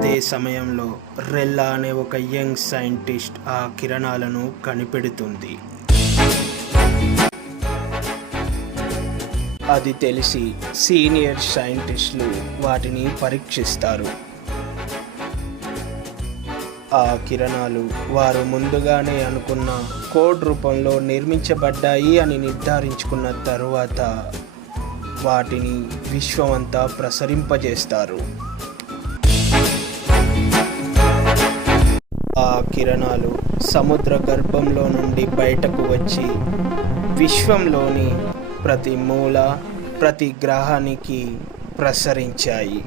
అదే సమయంలో రెల్లా అనే ఒక యంగ్ సైంటిస్ట్ ఆ కిరణాలను కనిపెడుతుంది. అది తెలిసి సీనియర్ సైంటిస్టులు వాటిని పరీక్షిస్తారు. ఆ కిరణాలు వారు ముందుగానే అనుకున్న కోడ్ రూపంలో నిర్మించబడ్డాయి అని నిర్ధారించుకున్న తరువాత వాటిని విశ్వమంతా ప్రసరింపజేస్తారు. ఆ కిరణాలు సముద్ర గర్భంలో నుండి బయటకు వచ్చి విశ్వంలోని ప్రతి మూల, ప్రతి గ్రహానికి ప్రసరించాయి.